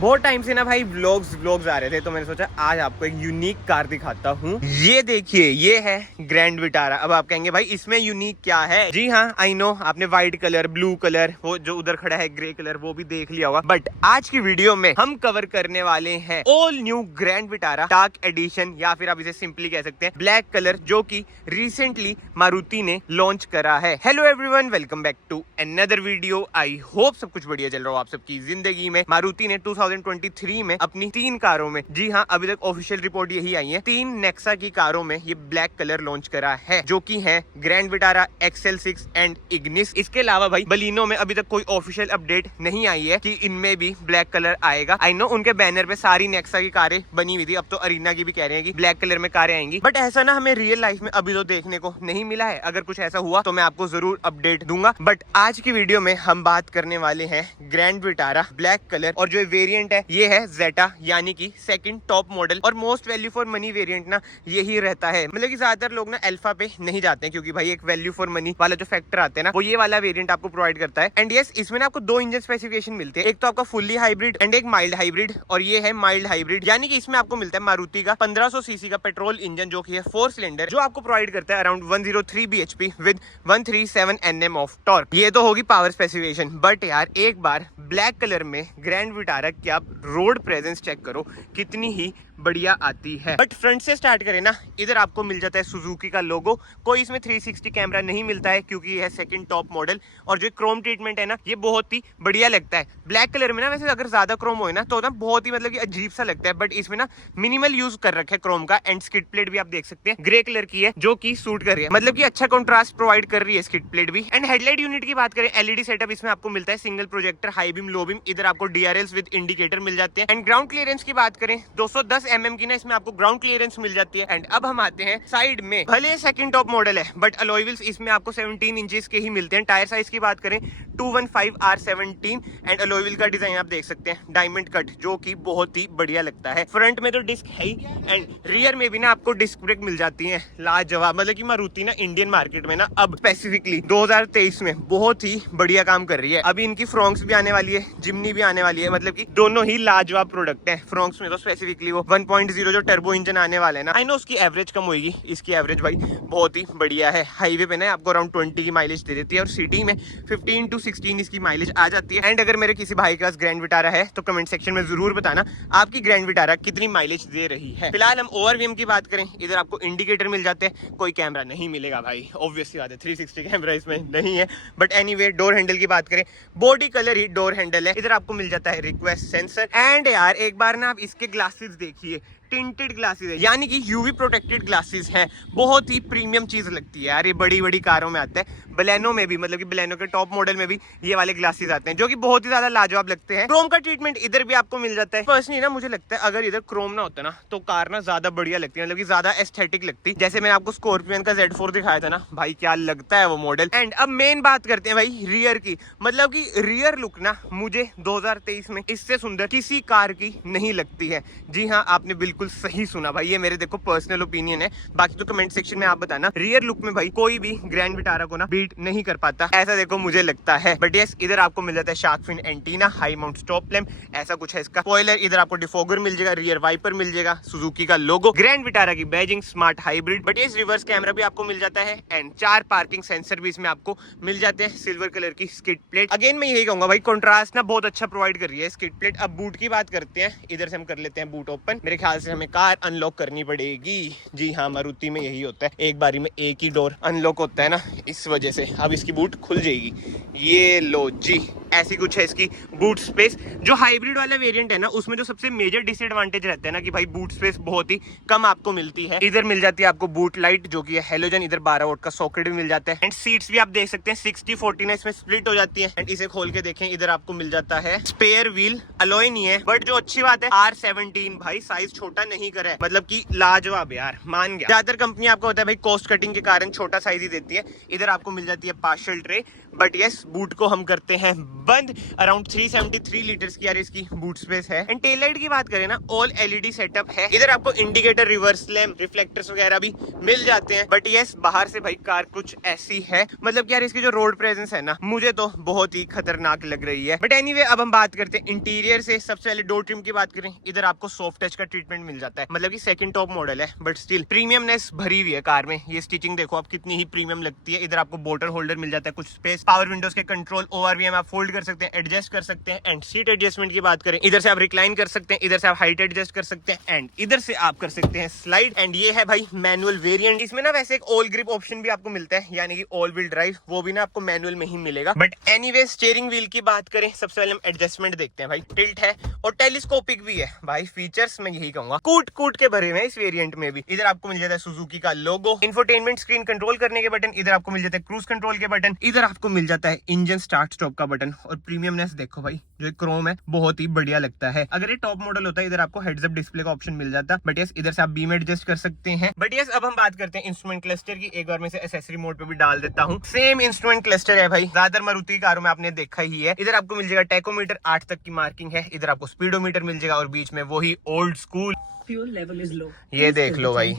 बहुत टाइम से ना भाई व्लॉग्स आ रहे थे, तो मैंने सोचा आज आपको एक यूनिक कार दिखाता हूँ। ये देखिए, ये है ग्रैंड विटारा। अब आप कहेंगे भाई इसमें यूनिक क्या है? जी हाँ, आई नो, आपने व्हाइट कलर, ब्लू कलर, वो जो उधर खड़ा है ग्रे कलर, वो भी देख लिया होगा। बट आज की वीडियो में हम कवर करने वाले हैं all new grand Vitara dark edition, या फिर आप इसे सिंपली कह सकते हैं ब्लैक कलर, जो की रिसेंटली मारुति ने लॉन्च करा है। Hello everyone, welcome back to another video. I hope सब कुछ बढ़िया चल रहा हो आप सबकी जिंदगी में। मारुति ने 2023 में अपनी 3 कारों में, जी हाँ, अभी तक ऑफिशियल रिपोर्ट यही आई है, 3 नेक्सा की कारों में ये ब्लैक कलर लॉन्च करा है, जो की है grand Vitara, XL6 and Ignis. इसके अलावा भाई बलिनो में अभी तक कोई ऑफिशियल अपडेट नहीं आई है कि इनमें भी ब्लैक कलर आएगा। आई नो उनके बैनर पे सारी नेक्सा की कारें बनी हुई थी, अब तो अरीना की भी कह रहे हैं कि ब्लैक कलर में कारें आएंगी। बट ऐसा ना हमें रियल लाइफ में अभी तो देखने को नहीं मिला है। अगर कुछ ऐसा हुआ तो मैं आपको जरूर अपडेट दूंगा। बट आज की वीडियो में हम बात करने वाले हैं ग्रैंड विटारा ब्लैक कलर, और जो वेरिएंट है ये है जेटा, यानी कि सेकंड टॉप मॉडल। और most value for money variant ना यही रहता है, मतलब कि ज्यादातर लोग ना अल्फा पे नहीं जाते हैं, क्योंकि भाई एक वैल्यू फॉर मनी वाला जो फैक्टर आता है ना, वो ये वाला वेरिएंट आपको प्रोवाइड करता है। एंड यस, इसमें ना आपको 2 इंजन स्पेसिफिकेशन मिलते हैं, एक तो आपका फुल्ली हाइब्रिड एंड एक माइल्ड हाइब्रिड। और ये है माइल्ड हाइब्रिड, यानी कि इसमें आपको मिलता है मारुति का 1500 सीसी का पेट्रोल इंजन, जो कि है 4 सिलेंडर, जो आपको प्रोवाइड करता है around 103 bhp with 137 Nm of torque. ये तो होगी पावर स्पेसिफिकेशन। बट यार एक बार ब्लैक कलर में ग्रैंड विटारा की आप रोड प्रेजेंस चेक करो, कितनी ही बढ़िया आती है। बट फ्रंट से स्टार्ट करें ना, इधर आपको मिल जाता है सुजुकी का लोगो। कोई इसमें 360 कैमरा नहीं मिलता है, क्योंकि ये है सेकंड टॉप मॉडल। और जो क्रोम ट्रीटमेंट है ना, ये बहुत ही बढ़िया लगता है ब्लैक कलर में ना। वैसे अगर ज्यादा क्रोम हो ना तो ना बहुत ही मतलब कि अजीब सा लगता है, बट इसमें ना मिनिमल यूज कर रखा है क्रोम का। एंड स्किड प्लेट भी आप देख सकते हैं ग्रे कलर की है, जो की सूट कर रही है, मतलब कि अच्छा कॉन्ट्रास्ट प्रोवाइड कर रही है स्किड प्लेट भी। एंड हेडलाइट यूनिट की बात करें, LED सेटअप इसमें आपको मिलता है, single projector, high beam, low beam. इधर आपको DRLs विद इंडिकेटर मिल जाते हैं। एंड ग्राउंड क्लियरेंस की बात करें, 210 mm की ना इसमें आपको ग्राउंड क्लियरेंस मिल जाती है। एंड अब हम आते हैं साइड में, भले सेकंड टॉप मॉडल है बट अलॉय व्हील्स इसमें आपको 17 इंचेस के ही मिलते हैं। टायर साइज की बात करें 215R17। एंड अलॉय व्हील का डिजाइन आप देख सकते हैं डायमंड कट, जो कि बहुत ही बढ़िया लगता है। फ्रंट में तो डिस्क है ही, एंड रियर में भी ना आपको डिस्क ब्रेक मिल जाती है, लाजवाब। मतलब कि मारुति ना इंडियन मार्केट में ना अब स्पेसिफिकली 2023 में बहुत ही बढ़िया काम कर रही है। अभी इनकी फ्रॉन्क्स भी आने वाली है, जिमनी भी आने वाली है, मतलब कि दोनों ही लाजवाब प्रोडक्ट है। फ्रॉन्क्स में तो स्पेसिफिकली वो 1.0 जो टर्बो इंजन आने वाले हैं ना, आई नो उसकी एवरेज कम होगी, इसकी एवरेज भाई बहुत ही बढ़िया है। हाईवे पे ना आपको अराउंड 20 की माइलेज दे देती है, और सिटी में 15 to 16 इसकी माइलेज आ जाती है। एंड अगर मेरे किसी भाई के पास ग्रैंड विटारा है तो कमेंट सेक्शन में जरूर बताना आपकी ग्रैंड विटारा कितनी माइलेज दे रही है। फिलहाल हम ओवरव्यू की बात करें, इधर आपको इंडिकेटर मिल जाते हैं, कोई कैमरा नहीं मिलेगा भाई, ऑब्वियसली बात है, 360 कैमरा इसमें नहीं है। बट एनीवे, डोर हैंडल की बात करें, बॉडी कलर ही डोर हैंडल है। इधर आपको मिल जाता है रिक्वेस्ट सेंसर। एंड यार एक बार ना आप इसके ग्लासेस देखिए, टिंटेड ग्लासेस है, यानी कि यूवी प्रोटेक्टेड ग्लासेस है। बहुत ही प्रीमियम चीज लगती है यार, ये बड़ी बड़ी कारों में आता है। बलेनो में भी, मतलब कि बलेनो के टॉप मॉडल में भी ये वाले ग्लासेस आते हैं, जो कि बहुत ही ज्यादा लाजवाब लगते हैं। क्रोम का ट्रीटमेंट इधर भी आपको मिल जाता है। पर्सनली ना मुझे लगता है अगर इधर क्रोम ना होता ना तो कार ना ज्यादा बढ़िया लगती है, मतलब कि ज्यादा एस्थेटिक लगती। जैसे मैंने आपको स्कॉर्पियन का Z4 दिखाया था ना भाई, क्या लगता है वो मॉडल। एंड अब मेन बात करते हैं भाई रियर की, मतलब कि रियर लुक ना मुझे 2023 में इससे सुंदर किसी कार की नहीं लगती है। जी हाँ, आपने बिल्कुल सही सुना भाई, ये मेरे देखो पर्सनल ओपिनियन है, बाकी तो कमेंट सेक्शन में आप बताना। रियर लुक में भाई कोई भी ग्रैंड विटारा को ना बीट नहीं कर पाता, ऐसा देखो मुझे लगता है। बट यस, इधर आपको मिल जाता है shark fin antenna, high mount stop lamp, ऐसा कुछ है इसका। स्पॉइलर, इधर आपको डिफॉगर मिल जाएगा, रियर वाइपर मिल जाएगा, सुजुकी का लोगो, ग्रैंड विटारा की badging, smart hybrid. But yes, reverse camera भी आपको मिल जाता है। एंड 4 पार्किंग सेंसर भी इसमें आपको मिल जाते हैं, सिल्वर कलर की स्किड प्लेट। अगेन मैं यही कहूंगा भाई, कॉन्ट्रास्ट ना बहुत अच्छा प्रोवाइड कर रही है स्किड प्लेट। अब बूट की बात करते हैं, इधर से हम कर लेते हैं बूट ओपन। मेरे ख्याल से हमें कार अनलॉक करनी पड़ेगी। जी हाँ, मारुति में यही होता है, एक बारी में एक ही डोर अनलॉक होता है ना, इस वजह से अब इसकी बूट खुल जाएगी। ये लो जी, ऐसी कुछ है इसकी बूट स्पेस। जो हाइब्रिड वाला वेरिएंट है ना, उसमें जो सबसे मेजर डिसएडवांटेज रहता है ना कि भाई बूट स्पेस बहुत ही कम आपको मिलती है। इधर मिल जाती है आपको बूट लाइट, जो कि है हेलोजन, इधर 12 वोल्ट का सॉकेट भी मिल जाता है। एंड सीट्स भी आप देख सकते हैं 60-40 ना इसमें स्प्लिट हो जाती है। एंड इसे खोल के देखें, इधर आपको मिल जाता है स्पेयर व्हील, अलॉय नहीं है। बट जो अच्छी बात है, R17 भाई साइज छोटा नहीं करा है, मतलब कि लाजवाब यार, मान गया। ज्यादातर कंपनी आपको होता है भाई कॉस्ट कटिंग के कारण छोटा साइज ही देती है। इधर आपको मिल जाती है पार्शियल ट्रे, बट यस इस बूट को हम करते हैं बंद। अराउंड 373 लीटर्स की यार इसकी बूट स्पेस है। एंड टेल लाइट की बात करें ना, ऑल एलईडी सेटअप है। इधर आपको इंडिकेटर, रिवर्स लैम्प, रिफ्लेक्टर्स वगैरह भी मिल जाते हैं। बट यस, बाहर से भाई कार कुछ ऐसी है, मतलब कि यार इसकी जो रोड प्रेजेंस है ना, मुझे तो बहुत ही खतरनाक लग रही है। बट एनीवे, अब हम बात करते हैं इंटीरियर से। सबसे पहले डोर ट्रिम की बात करें, इधर आपको सॉफ्ट टच का ट्रीटमेंट मिल जाता है, मतलब कि सेकंड टॉप मॉडल है बट स्टिल प्रीमियमनेस भरी हुई है कार में। ये स्टिचिंग देखो आप कितनी ही प्रीमियम लगती है। इधर आपको बोटल होल्डर मिल जाता है, कुछ स्पेस, पावर विंडोज के कंट्रोल, ओआरवीएम आप फोल्ड कर सकते हैं, एडजस्ट कर सकते हैं। एंड सीट एडजस्टमेंट की बात करें, इधर से आप रिक्लाइन कर सकते हैं, इधर से आप हाइट एडजस्ट कर सकते हैं, एंड इधर से आप कर सकते हैं स्लाइड। एंड ये है भाई मैनुअल वेरिएंट। इसमें ना वैसे एक ऑल ग्रिप ऑप्शन भी आपको मिलता है, यानी कि ऑल व्हील ड्राइव, वो भी ना आपको मैनुअल में ही मिलेगा। बट एनीवे, स्टीयरिंग व्हील की बात करें, सबसे पहले हम एडजस्टमेंट देखते हैं भाई। टिल्ट है और टेलीस्कोपिक भी है भाई। फीचर्स मैं यही कहूंगा कूट कूट के भरे हुए हैं इस वेरिएंट में भी। इधर आपको मिल जाता है सुजुकी का लोगो, इंफोटेनमेंट स्क्रीन कंट्रोल करने के बटन, इधर आपको मिल जाता है क्रूज कंट्रोल के बटन, इधर आपको मिल जाता है इंजन स्टार्ट स्टॉप का बटन। और प्रीमियमनेस देखो भाई, जो क्रोम है बहुत ही बढ़िया लगता है। अगर ये टॉप मॉडल होता है, इधर आपको हेड्स अप डिस्प्ले का ऑप्शन मिल जाता। बट यस, इधर से आप बीम एडजस्ट कर सकते हैं। बट यस, अब हम बात करते हैं इंस्ट्रूमेंट क्लस्टर की। एक बार मैं इसे एक्सेसरी मोड पे भी डाल देता हूँ। सेम इंस्ट्रूमेंट क्लस्टर है भाई, ज्यादातर मारुति कारों में आपने देखा ही है। इधर आपको मिल जाएगा टैकोमीटर, 8 तक की मार्किंग है। इधर आपको स्पीडोमीटर मिल जाएगा और बीच में वही old school fuel level is low. ये देख लो भाई,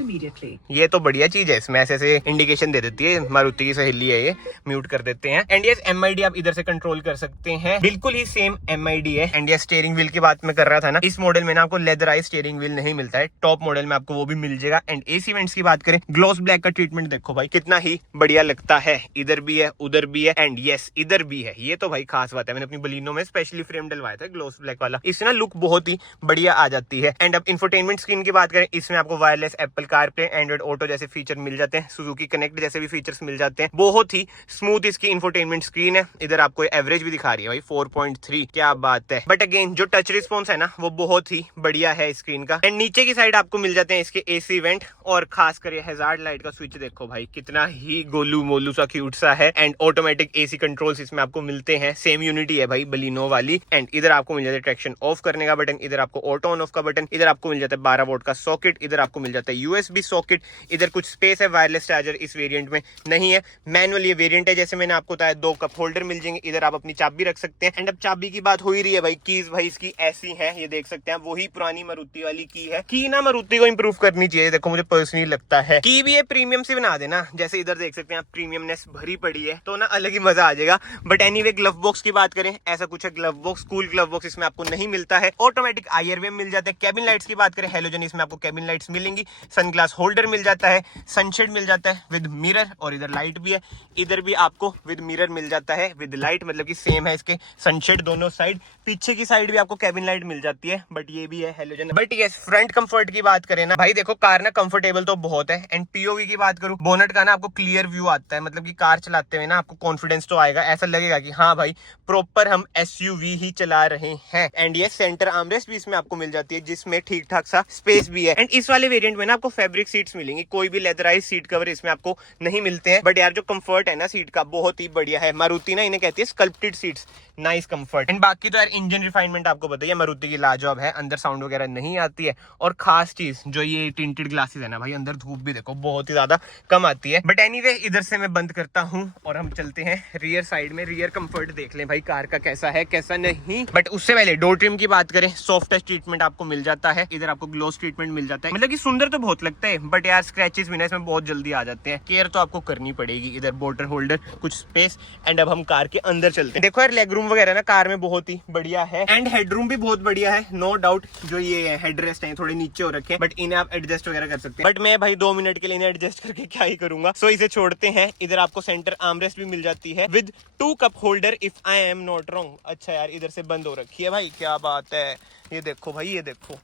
ये तो बढ़िया चीज है। इसमें ऐसे इंडिकेशन दे देती है। मारुति की सहेली है ये, म्यूट कर देते हैं। एंड यस, एमआईडी आप इधर से कंट्रोल कर सकते हैं, बिल्कुल ही सेम एमआईडी है। एंड यस, स्टीयरिंग व्हील की बात मैं कर रहा था ना, इस मॉडल में ना आपको लेदराइज स्टीयरिंग व्हील नहीं मिलता है, टॉप मॉडल में आपको वो भी मिल जाएगा। एंड एसी वेंट्स की बात करें, ग्लॉस ब्लैक का ट्रीटमेंट देखो भाई, कितना ही बढ़िया लगता है। इधर भी है, उधर भी है, एंड यस इधर भी है। ये तो भाई खास बात है। मैंने अपनी बलिनो में स्पेशली फ्रेम डलवाया था ग्लॉस ब्लैक वाला, इससे ना लुक बहुत ही बढ़िया आ जाती है। एंड अब इंफोटेनमेंट स्क्रीन की बात करें, इसमें आपको wireless Apple CarPlay, Android auto जैसे फीचर मिल जाते हैं, सुजुकी कनेक्ट जैसे भी फीचर्स मिल जाते हैं। बहुत ही स्मूथ इसकी इंफोटेनमेंट स्क्रीन है। इधर आपको एवरेज भी दिखा रही है भाई 4.3, क्या बात है। बट अगेन, जो टच रिस्पॉन्स है ना, वो बहुत ही बढ़िया है स्क्रीन का। एंड नीचे की साइड आपको मिल जाते हैं इसके एसी वेंट, और खास कर हैजार्ड लाइट का स्विच देखो भाई, कितना ही गोलू मोलू सा क्यूट सा है। एंड ऑटोमेटिक एसी कंट्रोल्स इसमें आपको मिलते हैं, सेम यूनिटी है भाई बलिनो वाली। एंड इधर आपको मिल जाता है ट्रैक्शन ऑफ करने का बटन, इधर आपको ऑटो ऑन ऑफ का बटन, इधर आपको मिल जाता है 12 वोल्ट का सॉकेट, इधर आपको मिल जाता है यूएसबी सॉकेट, इधर कुछ स्पेस है। वायरलेस चार्जर इस वेरिएंट में नहीं है, मैनुअल ये वेरिएंट है। जैसे मैंने आपको बताया, 2 कप होल्डर मिल जाएंगे, इधर आप अपनी चाबी रख सकते हैं। एंड अब चाबी की बात हो ही रही है भाई, कीज भाई इसकी ऐसी है, ये देख सकते हैं, वही पुरानी मारुति वाली की है। की ना मारुति को इंप्रूव करनी चाहिए, देखो मुझे पर्सनली लगता है कि भी ये प्रीमियम से बना देना। जैसे इधर देख सकते हैं आप, प्रीमियमनेस भरी पड़ी है, तो ना अलग ही मजा आ जाएगा। बट एनीवे, ग्लव बॉक्स की बात करें, ऐसा कुछ है glove box, cool glove box इसमें आपको नहीं मिलता है। ऑटोमेटिक आईआरवीएम मिल जाता है। कैबिन लाइट्स की बात करें, हेलोजन इसमें आपको कैबिन लाइट्स मिलेंगी। सनग्लास होल्डर मिल जाता है, सनशेड मिल जाता है विद मिरर, और इधर लाइट भी है। इधर भी आपको विद मिरर मिल जाता है विद लाइट, मतलब कि सेम है इसके सनशेड दोनों साइड। पीछे की साइड भी आपको कैबिन लाइट मिल जाती है, बट ये भी है halogen. But yes, front comfort की बात करें ना भाई, देखो कार ना कंफर्टेबल तो बहुत है। एंड पीओवी की बात करूं, बोनट का ना आपको क्लियर व्यू आता है, मतलब कि कार चलाते हुए ना आपको कॉन्फिडेंस तो आएगा, ऐसा लगेगा कि हाँ भाई प्रॉपर हम एसयूवी ही चला रहे हैं। एंड ये सेंटर आर्मरेस्ट भी इसमें आपको मिल जाती है, जिसमें ठीक ठाक सा स्पेस भी है। एंड इस वाले वेरिएंट में ना आपको फैब्रिक सीट्स मिलेंगी, कोई भी लेदराइज सीट कवर इसमें आपको नहीं मिलते हैं। बट यार जो कंफर्ट है ना सीट का, बहुत ही बढ़िया है। मारुति ना इन्हें कहती है sculpted seats, nice comfort. And बाकी तो यार इंजन रिफाइनमेंट आपको बताइए, मारुति की लाजवाब है, अंदर साउंड वगैरह नहीं आती है। और खास चीज जो ये टिंटेड ग्लासेस है ना भाई, अंदर धूप भी देखो बहुत ही ज्यादा कम आती है। बट एनीवे, इधर से मैं बंद करता हूँ और हम चलते हैं रियर साइड में। रियर कंफर्ट देख लें भाई कार का कैसा है कैसा नहीं। बट उससे पहले डोर ट्रिम की बात करें, सॉफ्ट टच ट्रीटमेंट आपको मिल जाता है, इधर आपको ग्लोस ट्रीटमेंट मिल जाता है। मतलब कि सुंदर तो बहुत लगता है, बट यार स्क्रैचेस भी ना इसमें बहुत जल्दी आ जाते हैं, केयर तो आपको करनी पड़ेगी। इधर बोटल होल्डर, कुछ स्पेस। एंड अब हम कार के अंदर चलते हैं। देखो यार, लेग रूम वगैरह ना कार में बहुत ही बढ़िया है, एंड हेडरूम भी बहुत बढ़िया है, नो डाउट। जो ये हेडरेस्ट है थोड़े नीचे हो रखे हैं, बट इन्हें आप एडजस्ट वगैरह कर सकते हैं। बट मैं भाई 2 मिनट के लिए इन्हें एडजस्ट करके क्या ही करूंगा, सो इसे छोड़ते हैं। इधर आपको सेंटर आर्मरेस्ट भी मिल जाती है with 2 cup holder, if I am not wrong. अच्छा यार, इधर से बंद हो रखी है भाई, क्या बात है। ये देखो भाई, ये देखो,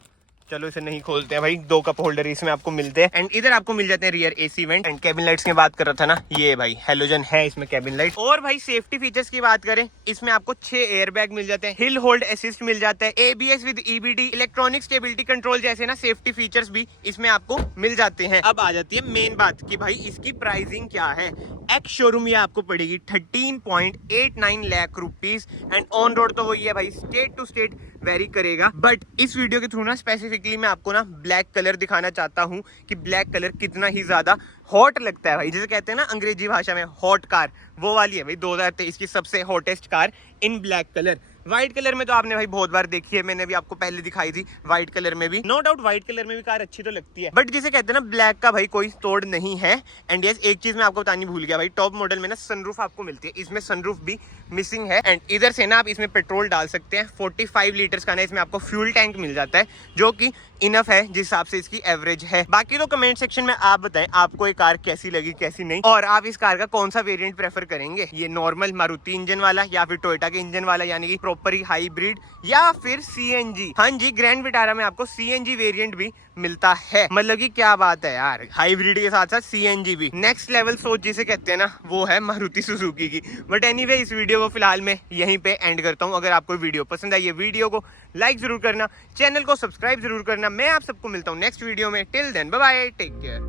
चलो इसे नहीं खोलते हैं भाई। 2 कप होल्डर इसमें आपको मिलते हैं। एंड इधर आपको मिल जाते हैं rear AC vent. And cabin lights की बात कर रहा था ना, ये भाई हेलोजन है इसमें कैबिन लाइट। और भाई सेफ्टी फीचर्स की बात करें, इसमें आपको 6 एयर बैग मिल जाते हैं, हिल होल्ड असिस्ट मिल जाता है, ABS with EBD, electronic stability control जैसे ना सेफ्टी फीचर्स भी इसमें आपको मिल जाते हैं। अब आ जाती है मेन बात कि भाई इसकी प्राइसिंग क्या है। एक्स शोरूम ये आपको पड़ेगी 13.89 lakh rupees. And on road तो वही है भाई, स्टेट टू स्टेट वेरी करेगा, बट इस वीडियो के थ्रू ना स्पेसिफिकली मैं आपको ना ब्लैक कलर दिखाना चाहता हूँ कि ब्लैक कलर कितना ही ज्यादा हॉट लगता है भाई। जैसे कहते हैं ना अंग्रेजी भाषा में हॉट कार, वो वाली है भाई 2023 की सबसे hottest car in black colour. White colour में तो आपने भाई बहुत बार देखी है, मैंने भी आपको पहले दिखाई थी व्हाइट कलर में भी। नो डाउट व्हाइट कलर में भी कार अच्छी तो लगती है, बट जिसे कहते हैं ना ब्लैक का भाई कोई तोड़ नहीं है। एंड यस, एक चीज मैं आपको बतानी भूल गया भाई, टॉप मॉडल में ना सनरूफ आपको मिलती है, इसमें सनरूफ भी मिसिंग है। एंड इधर से ना आप इसमें पेट्रोल डाल सकते हैं, 45 लीटर्स का ना इसमें आपको फ्यूल टैंक मिल जाता है, जो कि इनफ है जिस हिसाब से इसकी एवरेज है। बाकी तो कमेंट सेक्शन में आप बताएं आपको ये कार कैसी लगी कैसी नहीं, और आप इस कार का कौन सा वेरिएंट प्रेफर करेंगे, ये नॉर्मल मारुति इंजन वाला या फिर टोयोटा के इंजन वाला यानी कि प्रॉपर ही हाइब्रिड, या फिर सीएनजी। हाँ जी, ग्रैंड विटारा में आपको सीएनजी वेरिएंट भी मिलता है। मतलब कि क्या बात है यार, हाइब्रिड के साथ साथ सीएनजी भी। नेक्स्ट लेवल सोच जिसे कहते हैं ना, वो है मारुति सुजुकी की। बट एनीवे, इस वीडियो को फिलहाल मैं यहीं पे एंड करता हूँ। अगर आपको वीडियो पसंद आई, ये वीडियो को लाइक जरूर करना, चैनल को सब्सक्राइब जरूर करना। मैं आप सबको मिलता हूँ नेक्स्ट वीडियो में। Till then bye bye, take care.